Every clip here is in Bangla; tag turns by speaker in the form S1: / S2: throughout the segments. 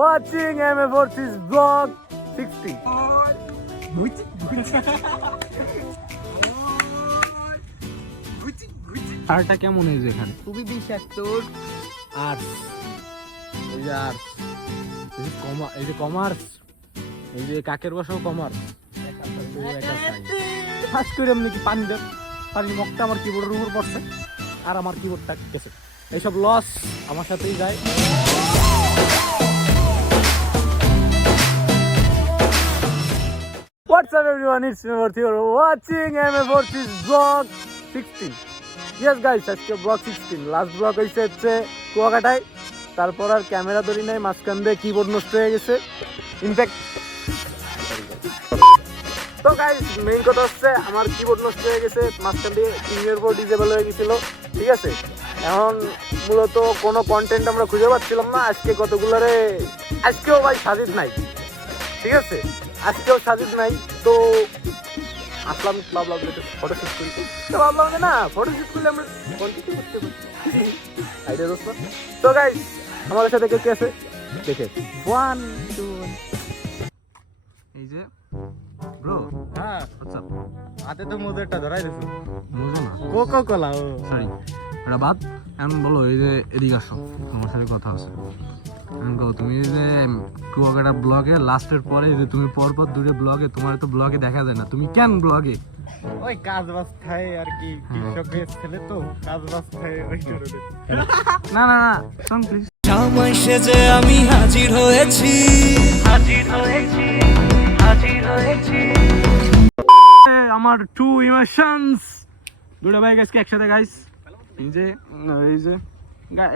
S1: watching MA Forces vlog 60. সারটা কেমন হয়েছে এখানে?
S2: খুবই বিষাক্ত।
S1: আর এই যে আর এই যে কমা এই যে কমার্স এই যে কাকের বসাও কমার্স ফার্স্ট করে এমনি কি পানি দেন পানির মগটা আমার কিবোর্ডের উপর পড়ছে আর আমার কিবোর্ডটা গেছে। এইসব লস আমার সাথেই যায়। Up everyone, it's me Murthy, you're watching MA Forces vlog 16. Yes guys, আজকে ব্লগ 16 লাস্ট ব্লগ হয়েছে হচ্ছে কুয়াকাটায়। তারপর আর ক্যামেরা ধরি নাই মাঝখান দিয়ে কিবোর্ড নষ্ট হয়ে গেছে। ইনফ্যাক্ট তো গাইস মেইন কথা হচ্ছে আমার কিবোর্ড নষ্ট হয়ে গেছে মাঝখান দিয়ে ইঞ্জিনের উপর ডিজেবল হয়ে গেছিল ঠিক আছে? এখন মূলত কোনো কন্টেন্ট আমরা খুঁজে পাচ্ছিলাম না আজকে কতগুলোরে আজকেও ভাই সাজিদ নাই ঠিক আছে? আজকেও সাজিদ নাই তো আসলাম ভাবলাম যে ফটো শুট করি। তো ভাবলাম যে না ফটো শুট করলে আমরা কন্টিনিউ করতে পারি। আইডিয়া দোস্ত তো গাইস আমাদের সাথে কে কে আছে? দেখে। ওয়ান টু এই যে ব্রো
S2: হ্যাঁ।
S1: হোয়াটসঅ্যাপ
S2: হাতে তো মধুরটা ধরাই দিছো।
S1: না।
S2: কোকো কোলা ও।
S1: সরি এটা বাদ। এখন বলো এই যে এদিকে আসো। তোমার সাথে কথা আছে। তুমি যে কুয়াকাটা ব্লগে লাস্টের পরে যে তুমি পরপর দূরে ব্লগে তোমার তো ব্লগে দেখা যায় না। তুমি কেন ব্লগে
S2: ওই কাজ বাজ খায় আর কি কৃষকের ছেলে তো কাজ বাজ খায় ওই
S1: না না না শোন প্লিজ
S3: সময় সেজে আমি হাজির হয়েছি। হাজির হয়েছি হাজির হয়েছি।
S1: আমার টু ইমোশনস দুটো বাইক আজকে একসাথে গাইস এই যে এই যে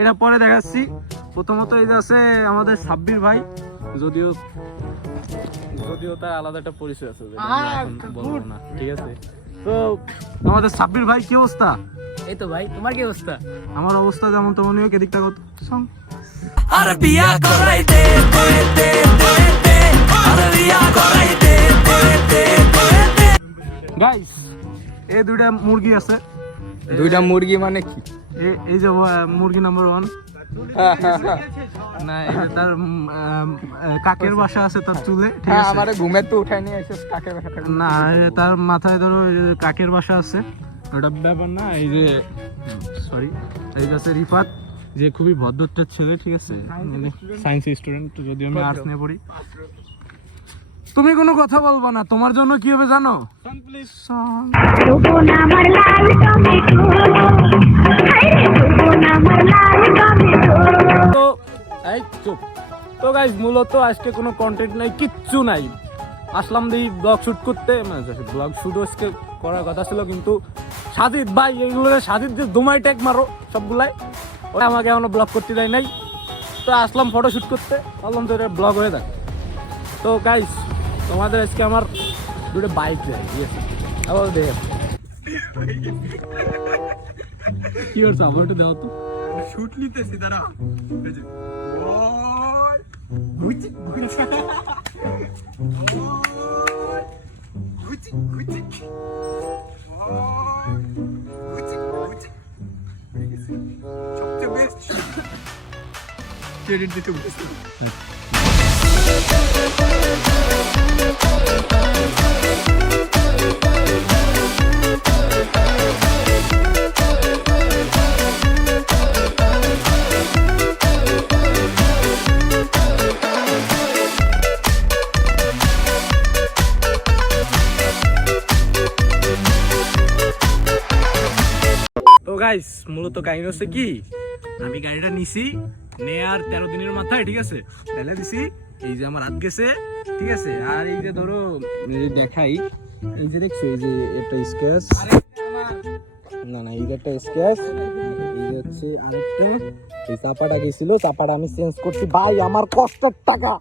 S1: এটা পরে দেখাচ্ছি। প্রথমত এই যে আছে আমাদের সাব্বির ভাই যদিও যদিও তার আলাদা একটা পরিচয় আছে বলব না ঠিক আছে? তো আমাদের সাব্বির ভাই কি অবস্থা?
S2: এই তো ভাই তোমার কি অবস্থা?
S1: আমার অবস্থা যেমন তেমনই কত? সং
S3: আর বিয়া করাইতে কইতে কইতে আর বিয়া করাইতে কইতে কইতে
S1: গাইস এই দুইটা মুরগি আছে।
S2: দুইটা মুরগি মানে কি?
S1: এই যে মুরগি নাম্বার ওয়ান না এটা তার কাকের বাসা আছে তার চুলে ঠিক
S2: হ্যাঁ
S1: আছে?
S2: আমারে ঘুমে তো উঠাই নিয়ে এসে কাকের বাসা
S1: না তার মাথায় ধরো কাকের বাসা আছে। ওটা ব্যাপার না এই যে সরি এই যে রিফাত যে খুবই ভদ্রটা ছেলে ঠিক আছে? সায়েন্স স্টুডেন্ট যদি আমি আর্টস নিয়ে পড়ি। তুমি কোনো কথা বলবা না তোমার জন্য কি হবে জানো? তো এই চুপ। তো গাইজ মূলত আজকে কোনো কন্টেন্ট নাই কিচ্ছু নাই। আসলাম দিই ব্লগ শুট করতে। ব্লগ শুট আজকে করার কথা ছিল কিন্তু সাজিদ ভাই এইগুলো সাজিদ যে দুমাই ট্যাগ মারো সবগুলাই ওরা আমাকে এখনও ব্লগ করতে দেয় নাই। তো আসলাম ফটো শুট করতে। বললাম তো এটা ব্লগ হয়ে থাকে তো গাইজ তোমাদের আজকে আমার দুটো বাইক যায় ঠিক আছে আবার দেখে কি করছ আমার একটু দেওয়া তো
S2: শুট নিতেছি দাঁড়া সবচেয়ে বেস্ট ক্রেডিট দিতে বলেছি
S1: তো গাইস মূলত কাহিনী হচ্ছে কি? আমি গাড়িটা নিছি, নেয়ার তেরো দিনের মাথায়, ঠিক আছে? ঢেলে দিছি এই যে আমার হাত গেছে ঠিক আছে? আর এই যে ধরো দেখাই এই যে দেখছ এই যে একটা স্কেচ না না এই যে একটা স্ক্র্যাচ এই যে হচ্ছে আরেকটা। এই চাপাটা গেছিল চাপাটা আমি চেঞ্জ করছি। ভাই আমার কষ্টের টাকা।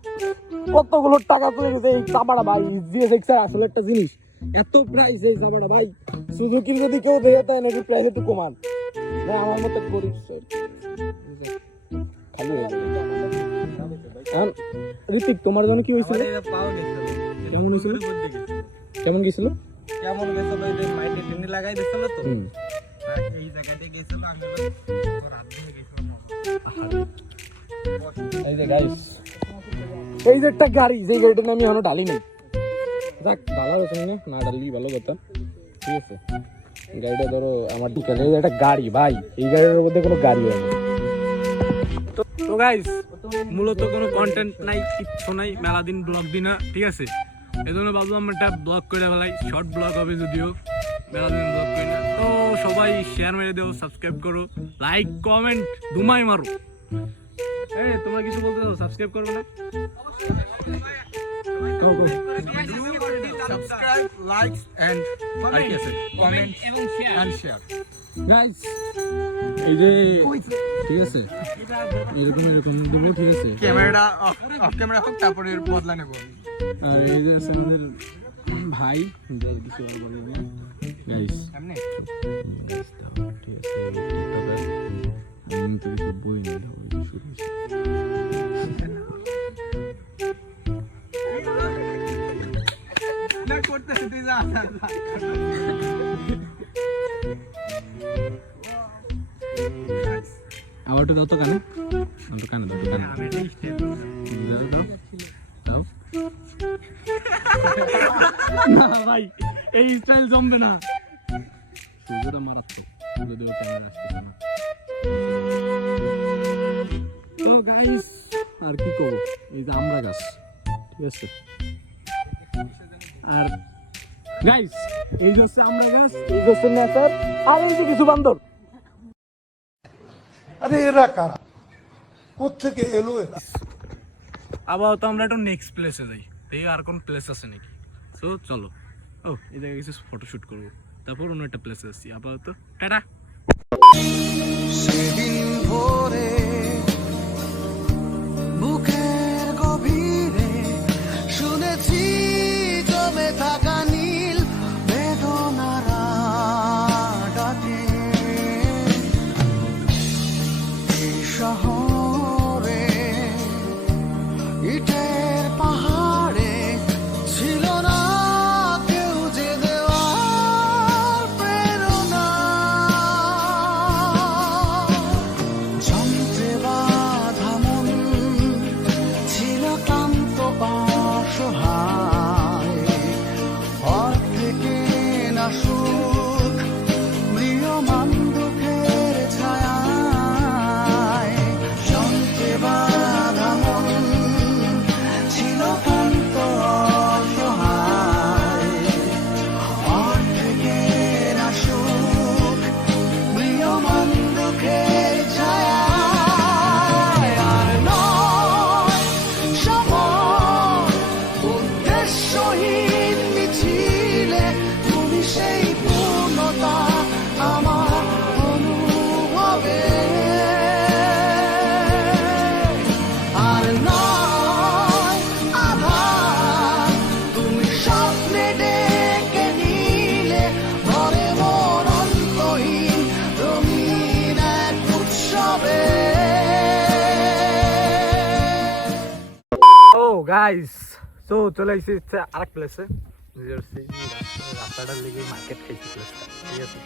S1: কতগুলো টাকা চলে গেছে এই চাপাটা ভাই? জিএসএক্স এর আসলে একটা জিনিস। এত প্রাইস এই চাপাটা ভাই। সুজুকির যদি কেউ দেখে তাই নাকি প্রাইস একটু কমান। না আমার মতো sir। খালি। এখন, ঋতিক তোমার জন্য কি হয়েছিল? কেমন হয়েছিল? কেমন গেছিল?
S2: কেমন গেছিল? যে মাইটে টেনে লাগাই দিছিল তো। এই জায়গাতে গেছিল আমি হাত ধরে গেছিলাম
S1: এই যে গাইস এই যে একটা গাড়ি যে গাড়িটা আমি এখনও ডালি নাই। যাক ডালা হয়েছে না? না ডালি ভালো কথা। ঠিক আছে। গাড়িটা ধরো আমার বিকালে এই যে একটা গাড়ি ভাই এই গাড়ির মধ্যে কোনো গাড়ি হয় না তো গাইস মূলত কোনো কন্টেন্ট নাই কিচ্ছু নাই মেলা দিন ব্লগ দিই না ঠিক আছে? এই জন্য ভাবলাম একটা ব্লগ করে ফেলাই শর্ট ব্লগ হবে যদিও মেলা দিন ব্লগ করি না। তো সবাই শেয়ার মেরে দেও সাবস্ক্রাইব করো লাইক কমেন্ট দুমাই মারো। এই তোমরা কিছু বলতে চাও? সাবস্ক্রাইব করবে না.
S2: Subscribe like and comment and share
S1: guys এই যে ঠিক আছে? এরকম এরকম দেবো ঠিক আছে।
S2: ক্যামেরাটা অফ ক্যামেরা হোক তারপরে বদলা নেব
S1: আর এই যে আছে আমাদের ভাই কিছু আর বলব না গাইস ঠিক আছে আমি তো কিছু বই
S2: না করতে
S1: আবার দাও তো কানে। আমার কানে দাও কানে। দাও। দাও দাও। না ভাই এই স্টাইল জমবে না। সূর্যটা মারাচ্ছে ক্যামেরা আসতেছে না। তো গাইস আর কি করব? এই যে আমরা গাছ ঠিক আছে? আর গাইস এই যে হচ্ছে আমরা গাছ এই যে হচ্ছে নেচার আর এই যে কিছু বান্দর।
S4: আরে এরা কারা? কোথেকে এলো এরা?
S1: আপাতত আমরা একটা নেক্সট প্লেসে যাই। এই আর কোন প্লেস আছে নাকি। সো চলো। ও এই জায়গায় কিছু ফটোশুট করব। তারপর অন্য একটা প্লেসে আসছি। আপাতত টাটা।
S3: সেদিন ভোরে
S1: তো চলে এসেছি আরেক প্লেসে রাস্তাটার লেগে মার্কেট খাইছি প্লেসটা ঠিক আছে?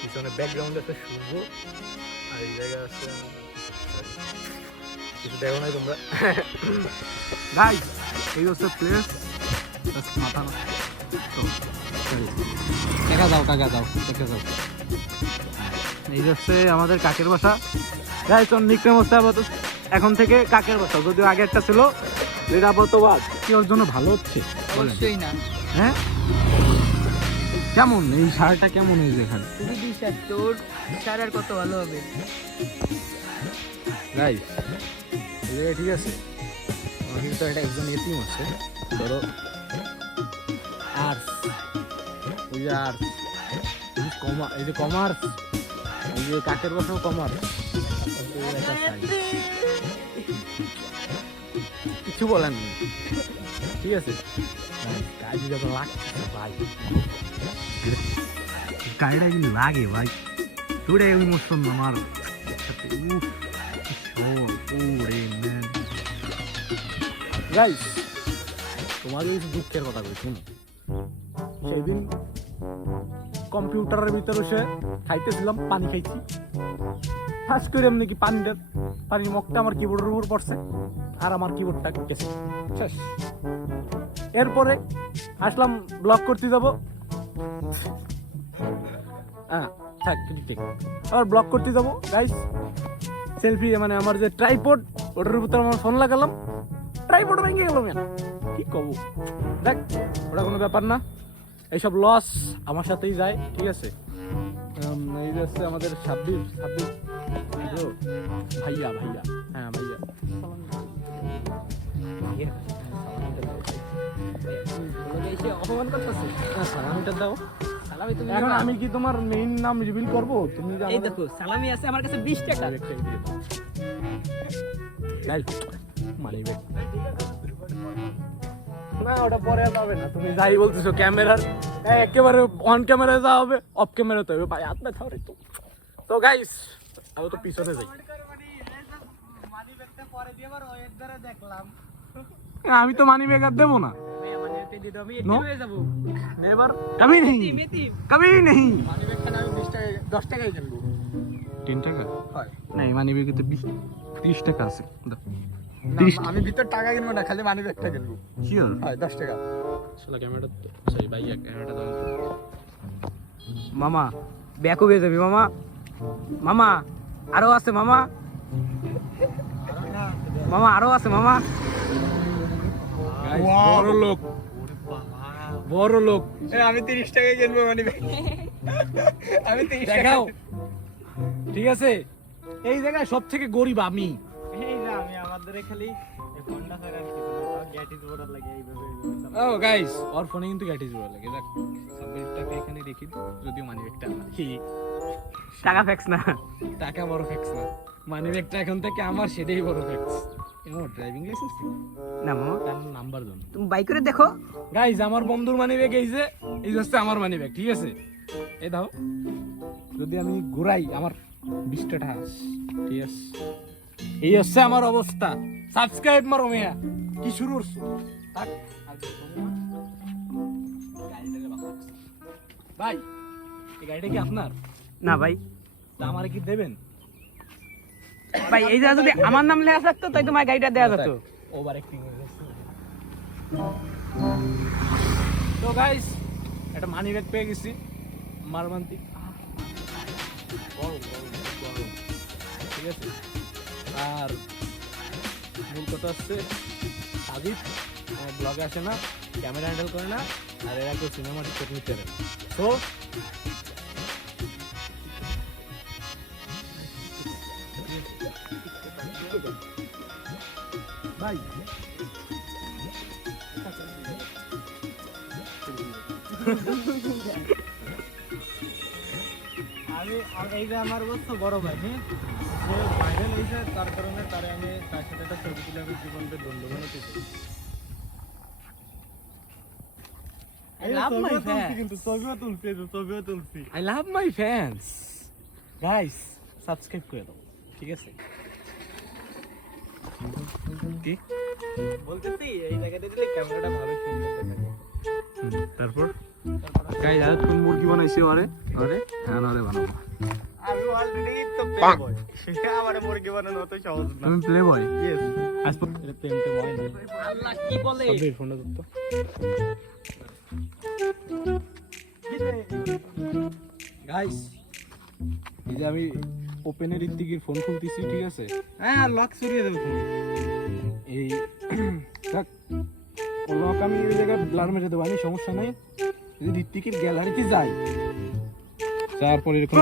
S1: পিছনে ব্যাকগ্রাউন্ড আছে সূর্য আর এই জায়গায় আছে কিছু দেখো নাই তোমরা। গাইস এই হচ্ছে প্লেস মাথা কাকা যাও কাকা যাও, দেখে যাও। এই হচ্ছে আমাদের কাকের বাসা। গাইস ওর হচ্ছে এখন থেকে কাকের বাসা। যদিও আগে একটা ছিল যেটা আপাতত বাদ কি ওর জন্য ভালো হচ্ছে?
S5: অবশ্যই না।
S1: হ্যাঁ? কেমন? এই সারটা কেমন হয়েছে এখানে?
S5: খুবই বিশ্বাস তোর সার আর কত ভালো হবে?
S1: গাইস ঠিক আছে। আমার কিন্তু একটা একজন এটিএম আছে। ধরো। আর্টস ওই যে আর্টস কমা এই যে কমার্স এই যে কাকের বসাও কমার্স কিছু বলেন ঠিক আছে। কাজ যত লাগছে ভাই। গাড়িটা কিন্তু লাগে ভাই। ইমোশন আমার গাইস তোমাকে কিছু দুঃখের কথা কই শুনো। সেদিন কম্পিউটারের ভিতরে বসে খাইতেছিলাম পানি খাইছি। ফাঁস করে এমনি কি পানিটা পানির মগটা আমার কিবোর্ডের উপর পড়ছে, আর আমার কিবোর্ডটা গেছে। শেষ। এরপরে আসলাম ব্লক করতে যাব। হ্যাঁ থাক ঠিক। আবার ব্লক করতে যাব গাইস সেলফি মানে আমার যে ট্রাইপড ওটার উপর আমার ফোন লাগালাম। ট্রাইপড ভেঙে গেল মেন কি কব? দেখ, ওটা কোনো ব্যাপার না। এইসব লস আমার সাথেই যায়, ঠিক আছে? এই যে হচ্ছে আমাদের ছাব্বিশ ছাব্বিশ। ভাইয়া ভাইয়া। হ্যাঁ ভাইয়া।
S5: অপমান করতেছে।
S1: হ্যাঁ, সালামিটা দাও।
S5: সালামি তুমি
S1: এখন আমি কি তোমার মেইন নাম রিভিল করব? তুমি যে
S5: এই দেখো সালামি আছে আমার কাছে বিশ টাকা।
S1: Guys, money back. না ওটা পরে যাবে না তুমি যাই বলতেছো ক্যামেরার একেবারে অন ক্যামেরা যাওয়া হবে অফ ক্যামেরা তো হবে। ভাই হাত ব্যথা রে তো। তো গাইস আমি তো পিছনে যাই। আমি তো মানি ব্যাগ আর দেবো না। কবি নেই। কবি নেই।
S2: দশ টাকায় কিনবো
S1: তিন টাকা? নাই মানি ব্যাগে বিশ ত্রিশ টাকা আছে।
S2: আমি ভিতর টাকা কিনবো না খালি মানি ব্যাগটা কিনবো।
S1: শিওর
S2: হয় দশ টাকা।
S1: আসলে ক্যামেরাটা সরি ভাই ক্যামেরাটা দাও।
S5: মামা ব্যাকও হয়ে যাবি মামা। মামা আরও আছে মামা। মামা আরও আছে মামা।
S1: বড় লোক। বড় লোক।
S2: আমি তিরিশ টাকায় কিনবো মানি আমি তিরিশ টাকা
S1: দেখাও। ঠিক আছে? এই জায়গায় সব থেকে গরিব আমি।
S2: এই আমি আমাদের খালি
S1: ও গাইস ওর ফোনে কিন্তু গ্যাটিস বড় লাগে। দেখ সাবমিট টাকা এখানে রেখে দিই যদিও মানি ব্যাগটা আমার
S5: টাকা ফ্যাক্স না।
S1: টাকা বড় ফ্যাক্স না। মানি ব্যাগটা এখন থেকে আমার সেটাই বড় ফ্যাক্স এমন ড্রাইভিং লাইসেন্স
S5: না মামা।
S1: তার নাম্বার জন
S5: তুমি বাই করে দেখো।
S1: গাইজ আমার বন্ধুর মানি ব্যাগ এই যে এই হচ্ছে আমার মানি ব্যাগ ঠিক আছে? এই দাও। যদি আমি ঘুরাই আমার বিশটা টাকা ঠিক আছে? এই হচ্ছে আমার অবস্থা। সাবস্ক্রাইব মারো মেয়া। কি শুরু করছ। ভাই এই গাড়িটা কি আপনার?
S5: না ভাই।
S1: তা আমারে কি দেবেন?
S5: ভাই এই জায়গা যদি আমার নাম লেখা থাকতো তাই তোমার গাড়িটা দেওয়া যেত
S1: ওভার অ্যাক্টিং হয়ে গেছে। তো গাইস একটা মানি ব্যাগ পেয়ে গেছি। গরম। ঠিক আছে? আর মূল কথা হচ্ছে সাজিদ ব্লগে আসে না ক্যামেরা হ্যান্ডেল করে না আর এরা কেউ সিনেমা টিকিট নিতে পারে তো ভাই।
S2: আমি আর আমার বড় ভাই হ্যাঁ? সে ভাইরাল হয়েছে তার কারণে তারে আমি তার সাথে একটা ছবি তুলে আমি জীবনকে
S1: I love my fans.
S2: কিন্তু ছবিও তুলছি ছবিও তুলছি।
S1: I love my fans guys subscribe করে দাও ঠিক আছে? কি?
S2: বলতেছি এই জায়গাটা দিলে ক্যামেরাটা ভালো সুন্দর দেখাবে
S1: তারপর? গাইস আর কোন মুরগি বানাইছি ওরে ওরে হ্যাঁ ওরে বানাবো।
S2: আমি অলরেডি তো প্লে বয় আমার মুরগি বানানো অত সহজ না।
S1: তুমি প্লে বয়
S2: ইয়েস
S1: আজ এটা প্রেমটা ময়
S5: আল্লাহ কি বলে?
S1: সবের ফোনটা ধরতো। গাইস এই যে আমি ওপেনের ঋত্বিকের ফোন খুলতেছি ঠিক আছে?
S2: হ্যাঁ লক সরিয়ে দেবো তুমি
S1: এই দেখ লক আমি এই জায়গায় ব্লার মেরে দেবো আমি সমস্যা নাই। যদি ঋত্বিকের গ্যালারিতে যাই তারপর এরকম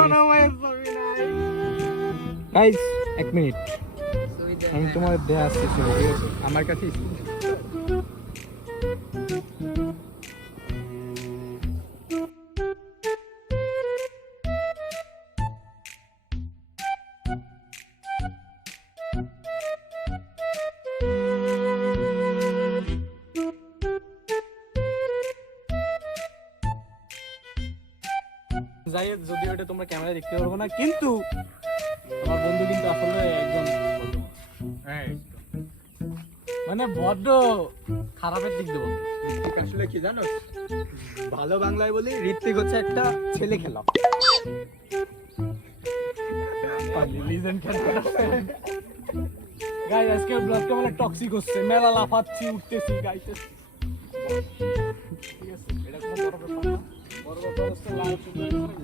S1: গাইস এক মিনিট আমি তোমার দেয়া আসছি ঠিক আছে?
S2: আমার কাছে
S1: হোক, তোমরা ক্যামেরা দেখতে পারব না কিন্তু আমার বন্ধু কিন্তু আসলে একজন
S2: হ্যাঁ
S1: মানে বড্ড খারাপের দিক
S2: ঋত্বিক আসলে কি জানো? ভালো বাংলায় বলি ঋত্বিক হচ্ছে একটা ছেলে খেলা।
S1: গাইস আজকে ব্লগটা মানে টক্সিক হচ্ছে। মেলা লাফাচ্ছি উঠতেছি গাইতেছি। ঠিক আছে এটা কোনো বড় ব্যাপার না।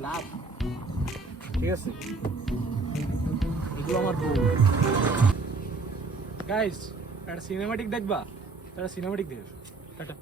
S1: লাভ ঠিক আছে? এগুলো একটা সিনেমাটিক দেখবা? তারা সিনেমাটিক দেখবে। টাটা।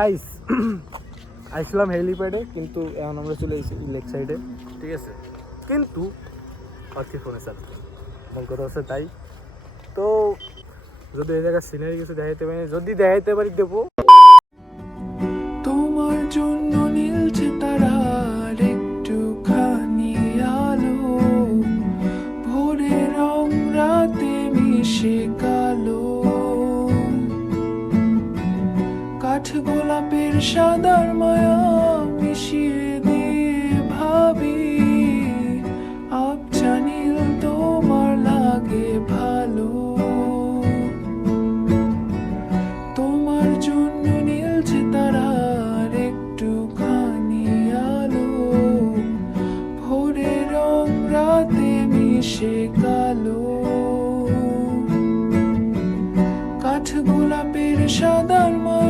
S1: গাইস আসলাম হেলিপ্যাডে কিন্তু এখন আমরা চলে এসেছি লেক সাইডে ঠিক আছে? কিন্তু অর্থে ফোনে স্যার ফোন কথা হচ্ছে তাই। তো, যদি এই জায়গার সিনারি কিছু দেখাইতে পারি, যদি দেখাইতে পারি দেবো।
S6: সাদার মায়া মিশিয়ে দিয়ে ভাবি আবছা নীল তোমার লাগে ভালো। তোমার জন্য নীলছে তারার একটুখানি আলো ভোরে রং রাতে মিশে কালো। কাঠ গোলাপের সাদার মায়া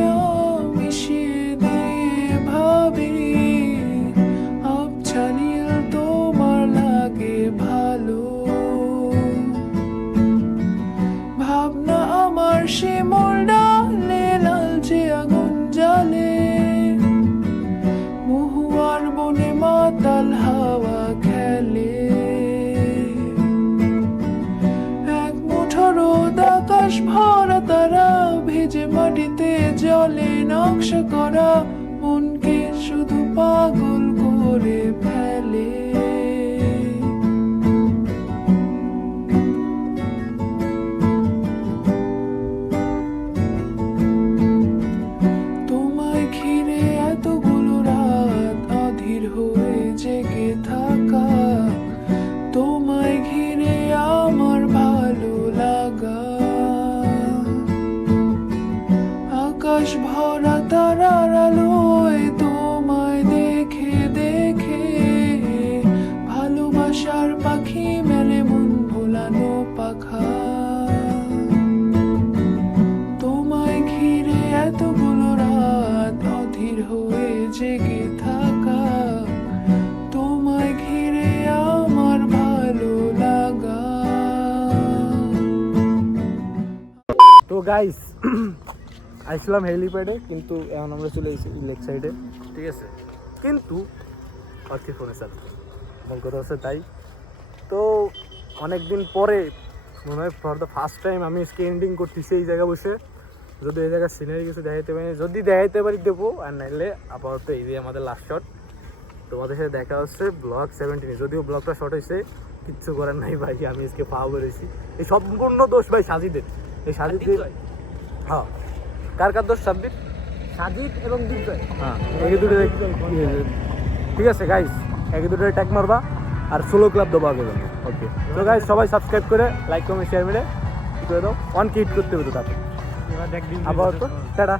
S6: নকশা করা মনকে শুধু পাগল
S1: গাইস আসলাম হেলিপ্যাডে, কিন্তু এখন আমরা চলে এসেছি লেক সাইডে। ঠিক আছে? কিন্তু আজকে ফোনে স্যার ফোন কথা হচ্ছে তাই। তো অনেক দিন পরে, মনে হয় ফর দ্য ফার্স্ট টাইম আমি স্কেন্ডিং করতেছি এই জায়গা বসে। যদি এই জায়গায় সিনারি কিছু দেখাইতে পারি, যদি দেখাইতে পারি দেবো, আর নাইলে আপাতত এই যে আমাদের লাস্ট শট তোমাদের সাথে দেখা হচ্ছে ব্লগ সেভেন্টিনে যদিও ব্লগটা শর্ট হয়েছে কিচ্ছু করার নাই ভাই, আমি আজকে পাওয়া বেরোছি এই সম্পূর্ণ দোষ ভাই সাজিদের। এই সাজিদ হ্যাঁ। কার কার দোষ সাব্বির?
S5: সাজিদ এবং দিগ্গজ
S1: হ্যাঁ একে দুটো ঠিক আছে গাইস একে দুটো ট্যাগ মারবা আর সোলো ক্লাব দেবো আগে ওকে তো গাইস সবাই সাবস্ক্রাইব করে লাইক কমেন্ট শেয়ার মিলে করে দাও? অন কিট করতে হবে তো তাকে
S2: আবার
S1: তো টাটা।